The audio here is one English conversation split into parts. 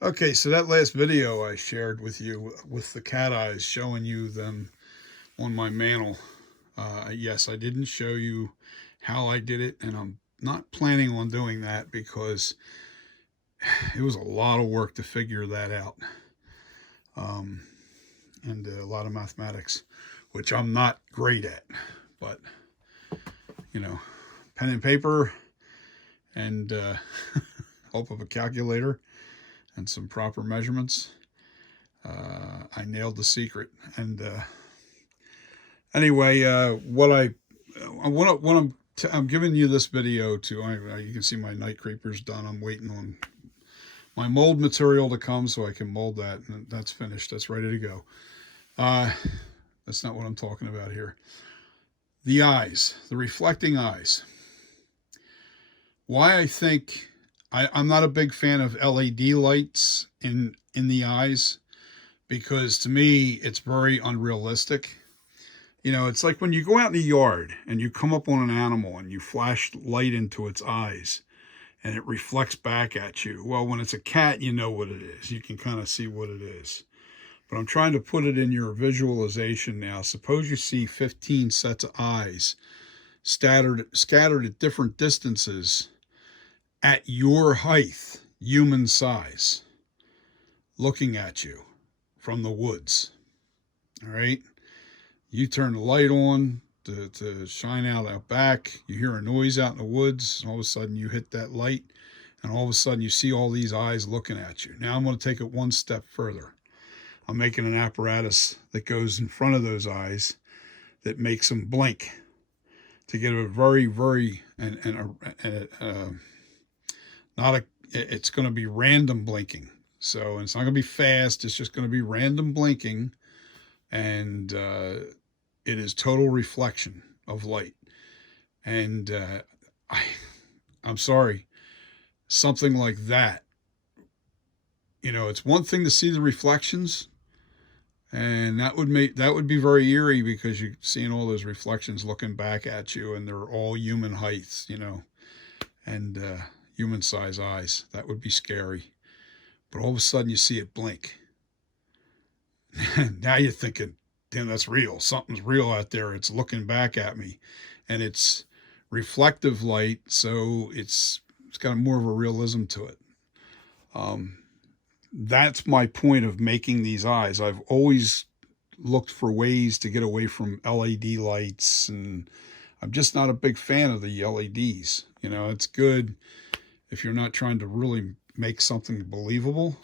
Okay, so that last video I shared with you with the cat eyes showing you them on my mantle. Yes, I didn't show you how I did it, and I'm not planning on doing that because it was a lot of work to figure that out, um, and a lot of mathematics, which I'm not great at. But you know, pen and paper and help of a calculator and some proper measurements. I nailed the secret. And anyway, I'm giving you this video to, you can see my night creepers done. I'm waiting on my mold material to come so I can mold that, and that's finished. That's ready to go. Uh, that's not what I'm talking about here. The eyes, the reflecting eyes. Why I think I'm not a big fan of LED lights in the eyes, because to me it's very unrealistic. You know, it's like when you go out in the yard and you come up on an animal and you flash light into its eyes and it reflects back at you. Well, when it's a cat, you know what it is. You can kind of see what it is. But I'm trying to put it in your visualization now. Suppose you see 15 sets of eyes scattered at different distances at your height, human size, looking at you from the woods. All right? You turn the light on to shine out back. You hear a noise out in the woods. And all of a sudden, you hit that light, and all of a sudden, you see all these eyes looking at you. Now, I'm going to take it one step further. I'm making an apparatus that goes in front of those eyes that makes them blink to get a very, very, not a, it's going to be random blinking. So it's not going to be fast. It's just going to be random blinking, and it is total reflection of light. And I, I'm sorry, something like that. You know, it's one thing to see the reflections, and that would be very eerie because you're seeing all those reflections looking back at you, and they're all human heights, you know, and human size eyes. That would be scary. But all of a sudden, you see it blink. Now you're thinking, damn, that's real. Something's real out there. It's looking back at me, and it's reflective light, so it's got more of a realism to it. Um, that's my point of making these eyes. I've always looked for ways to get away from LED lights, and I'm just not a big fan of the LEDs. You know, it's good if you're not trying to really make something believable,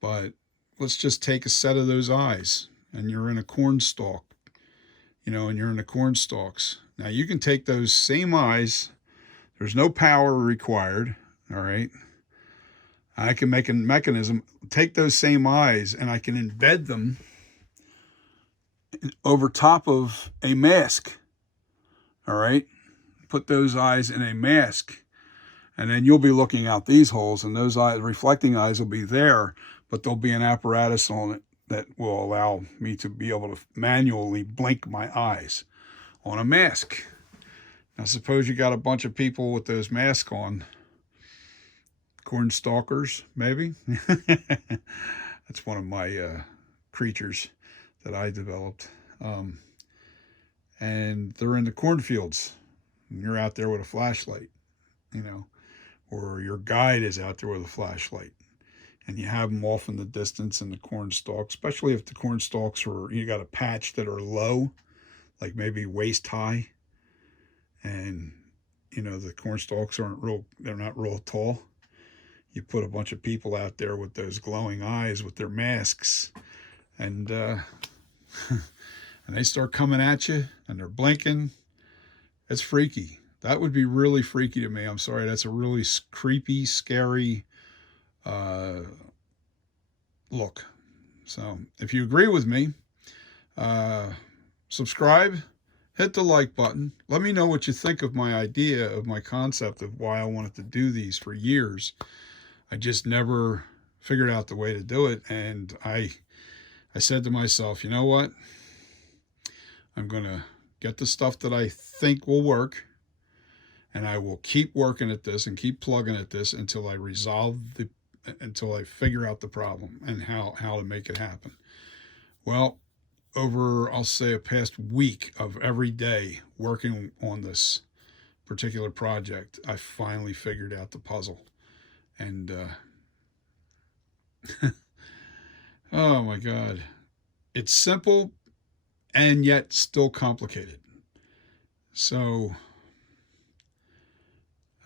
but let's just take a set of those eyes and you're in a corn stalk, you know, and you're in the corn stalks. Now you can take those same eyes, there's no power required, all right? I can make a mechanism, take those same eyes, and I can embed them over top of a mask, all right? Put those eyes in a mask, and then you'll be looking out these holes, and those eyes, reflecting eyes, will be there, but there'll be an apparatus on it that will allow me to be able to manually blink my eyes on a mask. Now, suppose you got a bunch of people with those masks on, corn stalkers, maybe. That's one of my creatures that I developed. And they're in the cornfields, and you're out there with a flashlight, you know, or your guide is out there with a flashlight, and you have them off in the distance in the corn stalks, especially if the corn stalks are, you got a patch that are low, like maybe waist high, and you know the corn stalks they're not real tall. You put a bunch of people out there with those glowing eyes with their masks, and and they start coming at you, and they're blinking. It's freaky. That would be really freaky to me. I'm sorry. That's a really creepy, scary uh, look. So if you agree with me, uh, subscribe, hit the like button. Let me know what you think of my idea, of my concept of why I wanted to do these for years. I just never figured out the way to do it. And I said to myself, you know what? I'm going to get the stuff that I think will work, and I will keep working at this and keep plugging at this until I resolve until I figure out the problem and how to make it happen. Well, over, I'll say, a past week of every day working on this particular project, I finally figured out the puzzle. And oh my God, it's simple and yet still complicated. So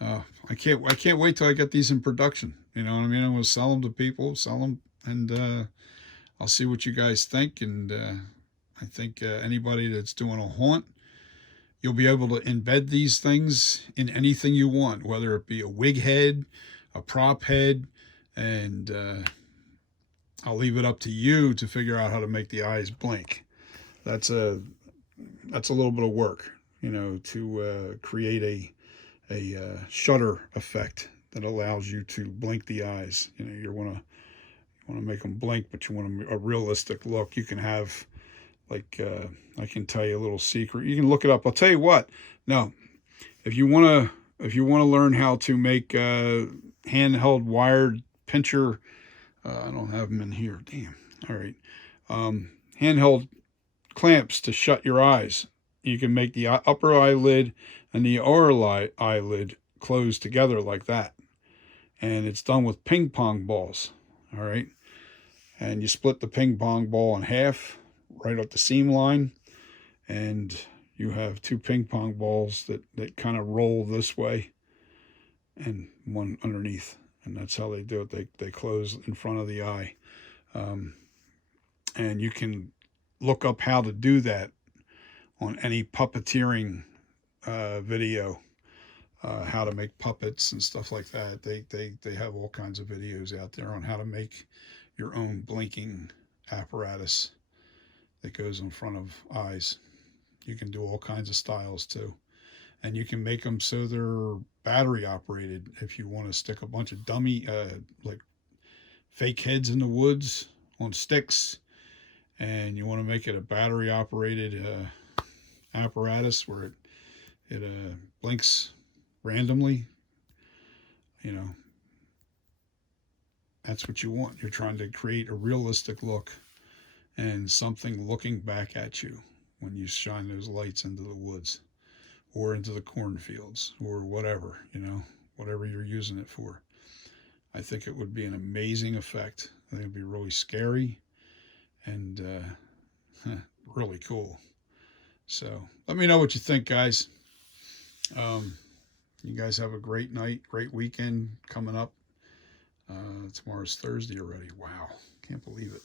I can't wait till I get these in production. You know what I mean? I'm going to sell them to people, sell them, and I'll see what you guys think. And I think anybody that's doing a haunt, you'll be able to embed these things in anything you want, whether it be a wig head, a prop head, and I'll leave it up to you to figure out how to make the eyes blink. That's a little bit of work, you know, to create a shutter effect that allows you to blink the eyes. You know, you want to make them blink, but you want a realistic look. You can have, like, I can tell you a little secret. You can look it up. I'll tell you what. No, if you want to learn how to make handheld wired pincher, I don't have them in here. Damn. All right. Handheld clamps to shut your eyes. You can make the upper eyelid and the lower eyelid close together like that. And it's done with ping pong balls. All right. And you split the ping pong ball in half right up the seam line. And you have two ping pong balls that kind of roll this way and one underneath. And that's how they do it. They close in front of the eye. And you can look up how to do that on any puppeteering video, how to make puppets and stuff like that. They have all kinds of videos out there on how to make your own blinking apparatus that goes in front of eyes. You can do all kinds of styles too. And you can make them so they're battery operated. If you want to stick a bunch of dummy, like fake heads in the woods on sticks, and you want to make it a battery operated apparatus where it blinks randomly, you know, that's what you want. You're trying to create a realistic look and something looking back at you when you shine those lights into the woods or into the cornfields or whatever, you know, whatever you're using it for. I think it would be an amazing effect. I think it'd be really scary and really cool. So let me know what you think, guys. You guys have a great night, great weekend coming up. Tomorrow's Thursday already. Wow, can't believe it.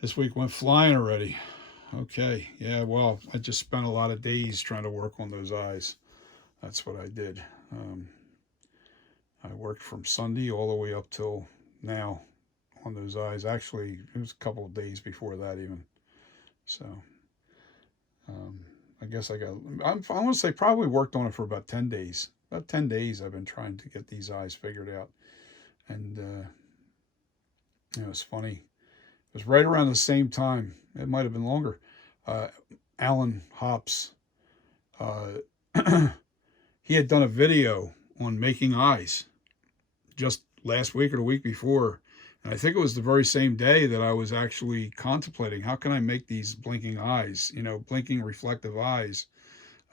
This week went flying already. Okay, yeah, well, I just spent a lot of days trying to work on those eyes. That's what I did. I worked from Sunday all the way up till now on those eyes. Actually, it was a couple of days before that even. So I guess I want to say probably worked on it for about 10 days. About 10 days I've been trying to get these eyes figured out. And it was funny. It was right around the same time. It might have been longer. Alan Hops, he had done a video on making eyes just last week or the week before. And I think it was the very same day that I was actually contemplating, how can I make these blinking eyes, you know, blinking reflective eyes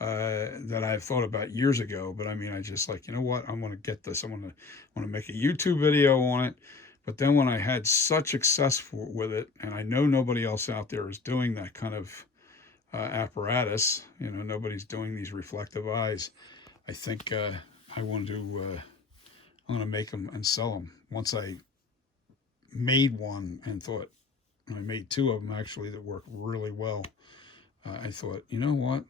that I thought about years ago. But I mean, I just like, you know what, I'm going to get this. I want to make a YouTube video on it. But then when I had such success with it, and I know nobody else out there is doing that kind of apparatus, you know, nobody's doing these reflective eyes, I think I want to, I'm going to make them and sell them. Once I made one and thought, I made two of them actually that work really well, I thought, you know what,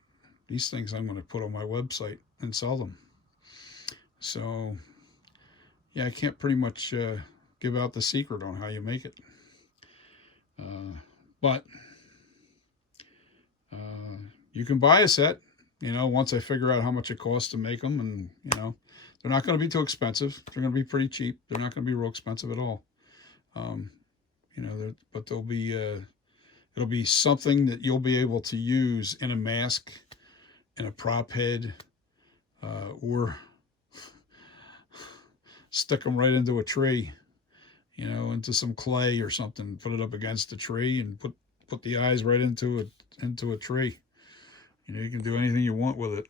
these things I'm going to put on my website and sell them. So, yeah, I can't pretty much give out the secret on how you make it. But you can buy a set, you know, once I figure out how much it costs to make them. And, you know, they're not going to be too expensive. They're going to be pretty cheap. They're not going to be real expensive at all. You know, but they'll be, it'll be something that you'll be able to use in a mask, in a prop head, or stick them right into a tree, into some clay or something, put it up against the tree and put the eyes right into a tree. You can do anything you want with it.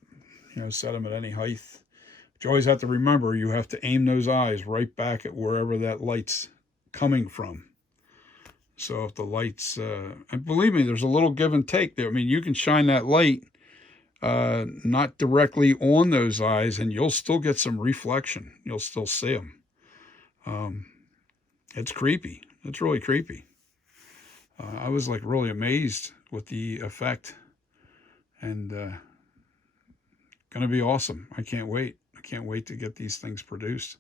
Set them at any height. But you always have to remember, you have to aim those eyes right back at wherever that light's coming from. So if the light's, and believe me, there's a little give and take there. I mean, you can shine that light not directly on those eyes, and you'll still get some reflection. You'll still see them. It's creepy. It's really creepy. I was like really amazed with the effect, and gonna be awesome. I can't wait. I can't wait to get these things produced.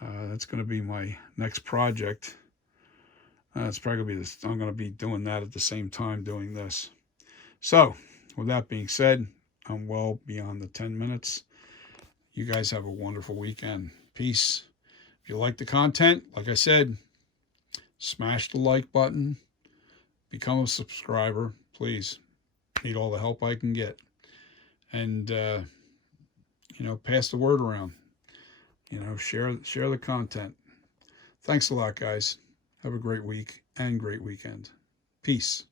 That's gonna be my next project. It's probably gonna be this. I'm gonna be doing that at the same time doing this. So, with that being said, I'm well beyond the 10 minutes. You guys have a wonderful weekend. Peace. If you like the content, like I said, smash the like button. Become a subscriber, please. Need all the help I can get. And, pass the word around. Share the content. Thanks a lot, guys. Have a great week and great weekend. Peace.